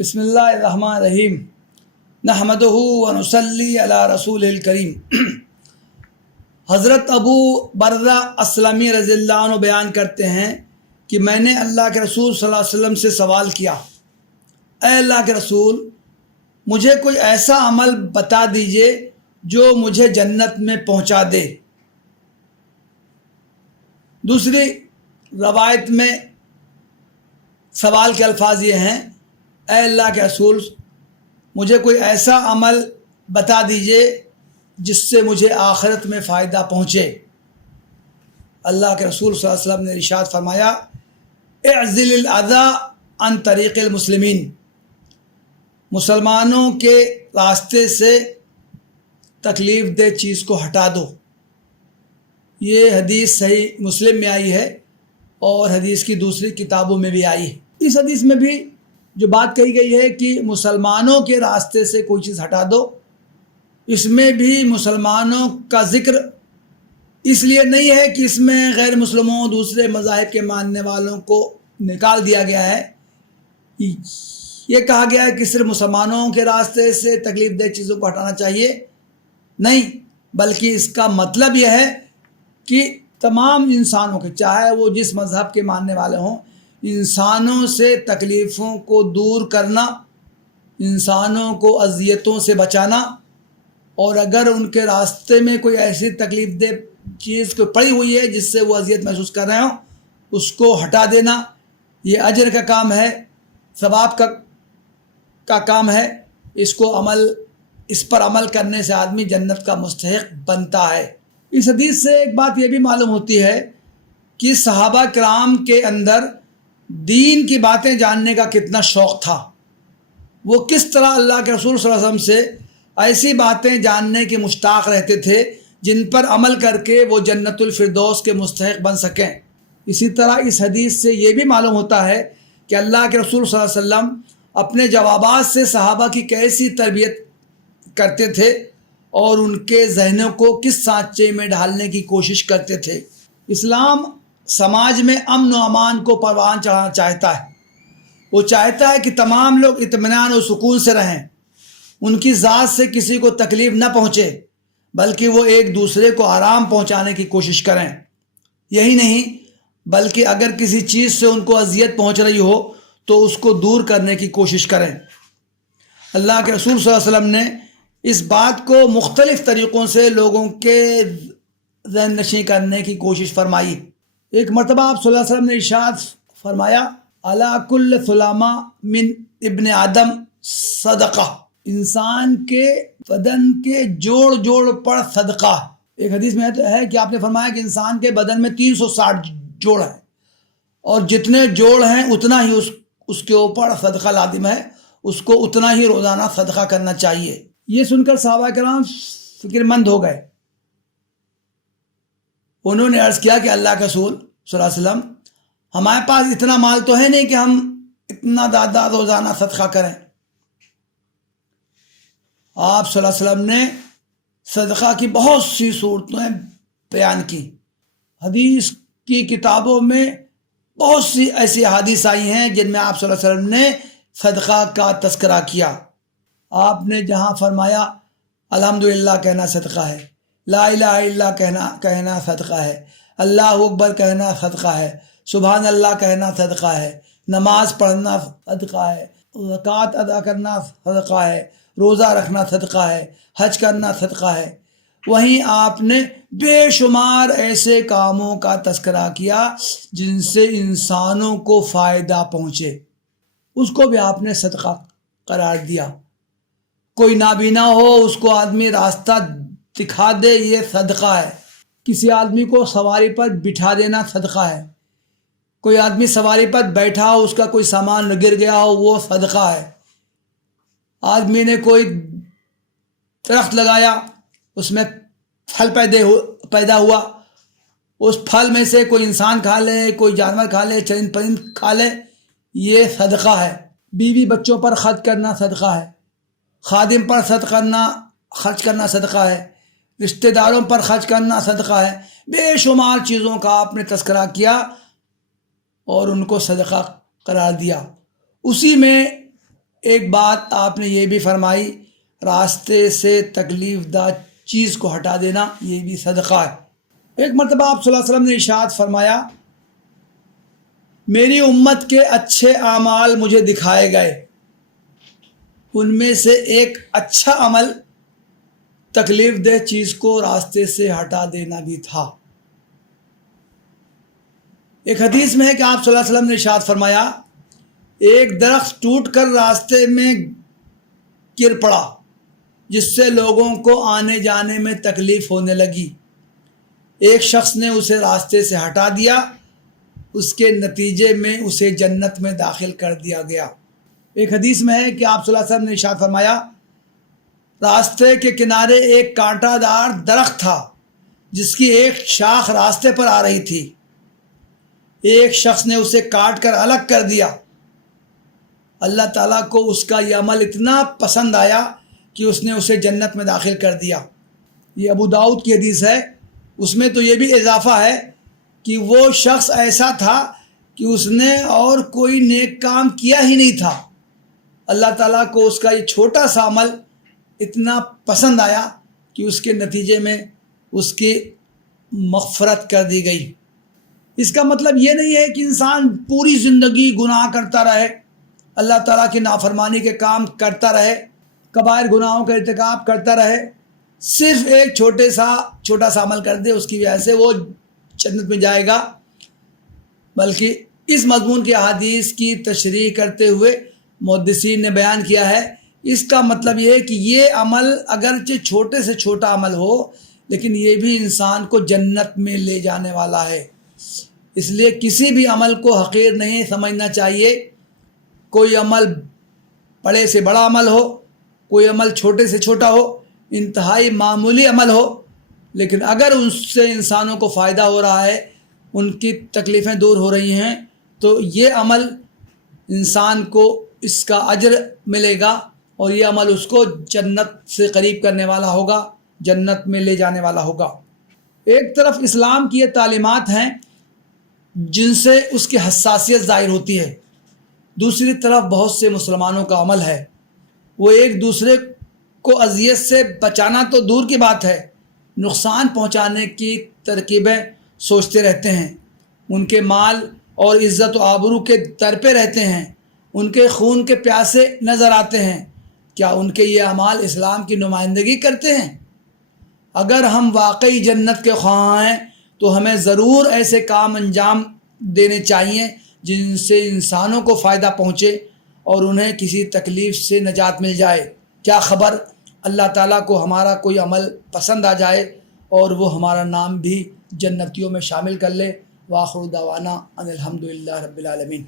بسم اللہ الرحمن الرحیم نحمدہ ونصلی علی رسول الکریم۔ حضرت ابو بردہ اسلمی رضی اللہ عنہ بیان کرتے ہیں کہ میں نے اللہ کے رسول صلی اللہ علیہ وسلم سے سوال کیا، اے اللہ کے رسول، مجھے کوئی ایسا عمل بتا دیجئے جو مجھے جنت میں پہنچا دے۔ دوسری روایت میں سوال کے الفاظ یہ ہیں، اے اللہ کے رسول، مجھے کوئی ایسا عمل بتا دیجئے جس سے مجھے آخرت میں فائدہ پہنچے۔ اللہ کے رسول صلی اللہ علیہ وسلم نے ارشاد فرمایا، اعزل الاذی عن طریق المسلمین، مسلمانوں کے راستے سے تکلیف دہ چیز کو ہٹا دو۔ یہ حدیث صحیح مسلم میں آئی ہے اور حدیث کی دوسری کتابوں میں بھی آئی ہے۔ اس حدیث میں بھی جو بات کہی گئی ہے کہ مسلمانوں کے راستے سے کوئی چیز ہٹا دو، اس میں بھی مسلمانوں کا ذکر اس لیے نہیں ہے کہ اس میں غیر مسلموں دوسرے مذاہب کے ماننے والوں کو نکال دیا گیا ہے۔ یہ کہا گیا ہے کہ صرف مسلمانوں کے راستے سے تکلیف دہ چیزوں کو ہٹانا چاہیے، نہیں، بلکہ اس کا مطلب یہ ہے کہ تمام انسانوں کے، چاہے وہ جس مذہب کے ماننے والے ہوں، انسانوں سے تکلیفوں کو دور کرنا، انسانوں کو اذیتوں سے بچانا، اور اگر ان کے راستے میں کوئی ایسی تکلیف دہ چیز کوئی پڑی ہوئی ہے جس سے وہ اذیت محسوس کر رہے ہوں، اس کو ہٹا دینا، یہ اجر کا کام ہے، ثواب کا کام ہے۔ اس پر عمل کرنے سے آدمی جنت کا مستحق بنتا ہے۔ اس حدیث سے ایک بات یہ بھی معلوم ہوتی ہے کہ صحابہ کرام کے اندر دین کی باتیں جاننے کا کتنا شوق تھا، وہ کس طرح اللہ کے رسول صلی اللہ علیہ وسلم سے ایسی باتیں جاننے کے مشتاق رہتے تھے جن پر عمل کر کے وہ جنت الفردوس کے مستحق بن سکیں۔ اسی طرح اس حدیث سے یہ بھی معلوم ہوتا ہے کہ اللہ کے رسول صلی اللہ علیہ وسلم اپنے جوابات سے صحابہ کی کیسی تربیت کرتے تھے اور ان کے ذہنوں کو کس سانچے میں ڈھالنے کی کوشش کرتے تھے۔ اسلام سماج میں امن و امان کو پروان چڑھانا چاہتا ہے۔ وہ چاہتا ہے کہ تمام لوگ اطمینان و سکون سے رہیں، ان کی ذات سے کسی کو تکلیف نہ پہنچے، بلکہ وہ ایک دوسرے کو آرام پہنچانے کی کوشش کریں۔ یہی نہیں بلکہ اگر کسی چیز سے ان کو اذیت پہنچ رہی ہو تو اس کو دور کرنے کی کوشش کریں۔ اللہ کے رسول صلی اللہ علیہ وسلم نے اس بات کو مختلف طریقوں سے لوگوں کے ذہن نشین کرنے کی کوشش فرمائی۔ ایک مرتبہ آپ صلی اللہ علیہ وسلم نے ارشاد فرمایا، علی کل سلامہ من ابن آدم صدقہ، انسان کے بدن کے جوڑ پر صدقہ۔ ایک حدیث میں ہے کہ آپ نے فرمایا کہ انسان کے بدن میں 360 جوڑ ہیں، اور جتنے جوڑ ہیں اتنا ہی اس کے اوپر صدقہ لازم ہے، اس کو اتنا ہی روزانہ صدقہ کرنا چاہیے۔ یہ سن کر صحابہ کرام فکر مند ہو گئے۔ انہوں نے عرض کیا کہ اللہ کے رسول صلی اللہ علیہ وسلم، ہمارے پاس اتنا مال تو ہے نہیں کہ ہم اتنا زیادہ روزانہ صدقہ کریں۔ آپ صلی اللہ علیہ وسلم نے صدقہ کی بہت سی صورتیں بیان کی۔ حدیث کی کتابوں میں بہت سی ایسی احادیث آئی ہیں جن میں آپ صلی اللہ علیہ وسلم نے صدقہ کا تذکرہ کیا۔ آپ نے جہاں فرمایا الحمدللہ کہنا صدقہ ہے، لا الہ الا اللہ کہنا صدقہ ہے، اللہ اکبر کہنا صدقہ ہے، سبحان اللہ کہنا صدقہ ہے، نماز پڑھنا صدقہ ہے، زکوٰۃ ادا کرنا صدقہ ہے، روزہ رکھنا صدقہ ہے، حج کرنا صدقہ ہے۔ وہیں آپ نے بے شمار ایسے کاموں کا تذکرہ کیا جن سے انسانوں کو فائدہ پہنچے، اس کو بھی آپ نے صدقہ قرار دیا۔ کوئی نابینا ہو، اس کو آدمی راستہ دکھا دے، یہ صدقہ ہے۔ کسی آدمی کو سواری پر بٹھا دینا صدقہ ہے۔ کوئی آدمی سواری پر بیٹھا ہو، اس کا کوئی سامان گر گیا ہو، وہ صدقہ ہے۔ آدمی نے کوئی درخت لگایا، اس میں پھل پیدا ہوا، اس پھل میں سے کوئی انسان کھا لے، کوئی جانور کھا لے، چرند پرند کھا لے، یہ صدقہ ہے۔ بیوی بچوں پر خرچ کرنا صدقہ ہے، خادم پر خرچ کرنا صدقہ ہے، رشتہ داروں پر خرچ کرنا صدقہ ہے۔ بے شمار چیزوں کا آپ نے تذکرہ کیا اور ان کو صدقہ قرار دیا۔ اسی میں ایک بات آپ نے یہ بھی فرمائی، راستے سے تکلیف دہ چیز کو ہٹا دینا یہ بھی صدقہ ہے۔ ایک مرتبہ آپ صلی اللہ علیہ وسلم نے ارشاد فرمایا، میری امت کے اچھے اعمال مجھے دکھائے گئے، ان میں سے ایک اچھا عمل تکلیف دہ چیز کو راستے سے ہٹا دینا بھی تھا۔ ایک حدیث میں ہے کہ آپ صلی اللہ علیہ وسلم نے ارشاد فرمایا، ایک درخت ٹوٹ کر راستے میں گر پڑا جس سے لوگوں کو آنے جانے میں تکلیف ہونے لگی، ایک شخص نے اسے راستے سے ہٹا دیا، اس کے نتیجے میں اسے جنت میں داخل کر دیا گیا۔ ایک حدیث میں ہے کہ آپ صلی اللہ علیہ وسلم نے ارشاد فرمایا، راستے کے کنارے ایک کانٹا دار درخت تھا جس کی ایک شاخ راستے پر آ رہی تھی، ایک شخص نے اسے کاٹ کر الگ کر دیا، اللہ تعالیٰ کو اس کا یہ عمل اتنا پسند آیا کہ اس نے اسے جنت میں داخل کر دیا۔ یہ ابو داؤد کی حدیث ہے۔ اس میں تو یہ بھی اضافہ ہے کہ وہ شخص ایسا تھا کہ اس نے اور کوئی نیک کام کیا ہی نہیں تھا، اللہ تعالیٰ کو اس کا یہ چھوٹا سا عمل اتنا پسند آیا کہ اس کے نتیجے میں اس کی مغفرت کر دی گئی۔ اس کا مطلب یہ نہیں ہے کہ انسان پوری زندگی گناہ کرتا رہے، اللہ تعالیٰ کی نافرمانی کے کام کرتا رہے، کبائر گناہوں کا ارتکاب کرتا رہے، صرف ایک چھوٹا سا عمل کر دے اس کی وجہ سے وہ جنت میں جائے گا، بلکہ اس مضمون کی احادیث کی تشریح کرتے ہوئے محدثین نے بیان کیا ہے، اس کا مطلب یہ ہے کہ یہ عمل اگرچہ چھوٹے سے چھوٹا عمل ہو لیکن یہ بھی انسان کو جنت میں لے جانے والا ہے۔ اس لیے کسی بھی عمل کو حقیر نہیں سمجھنا چاہیے، کوئی عمل بڑے سے بڑا عمل ہو، کوئی عمل چھوٹے سے چھوٹا ہو، انتہائی معمولی عمل ہو، لیکن اگر ان سے انسانوں کو فائدہ ہو رہا ہے، ان کی تکلیفیں دور ہو رہی ہیں، تو یہ عمل انسان کو اس کا اجر ملے گا اور یہ عمل اس کو جنت سے قریب کرنے والا ہوگا، جنت میں لے جانے والا ہوگا۔ ایک طرف اسلام کی یہ تعلیمات ہیں جن سے اس کی حساسیت ظاہر ہوتی ہے، دوسری طرف بہت سے مسلمانوں کا عمل ہے، وہ ایک دوسرے کو اذیت سے بچانا تو دور کی بات ہے، نقصان پہنچانے کی ترکیبیں سوچتے رہتے ہیں، ان کے مال اور عزت و آبرو کے در پہ رہتے ہیں، ان کے خون کے پیاسے نظر آتے ہیں۔ کیا ان کے یہ اعمال اسلام کی نمائندگی کرتے ہیں؟ اگر ہم واقعی جنت کے خواہاں ہیں تو ہمیں ضرور ایسے کام انجام دینے چاہیے جن سے انسانوں کو فائدہ پہنچے اور انہیں کسی تکلیف سے نجات مل جائے۔ کیا خبر اللہ تعالیٰ کو ہمارا کوئی عمل پسند آ جائے اور وہ ہمارا نام بھی جنتیوں میں شامل کر لے۔ وآخر دعوانا ان الحمد للہ رب العالمین۔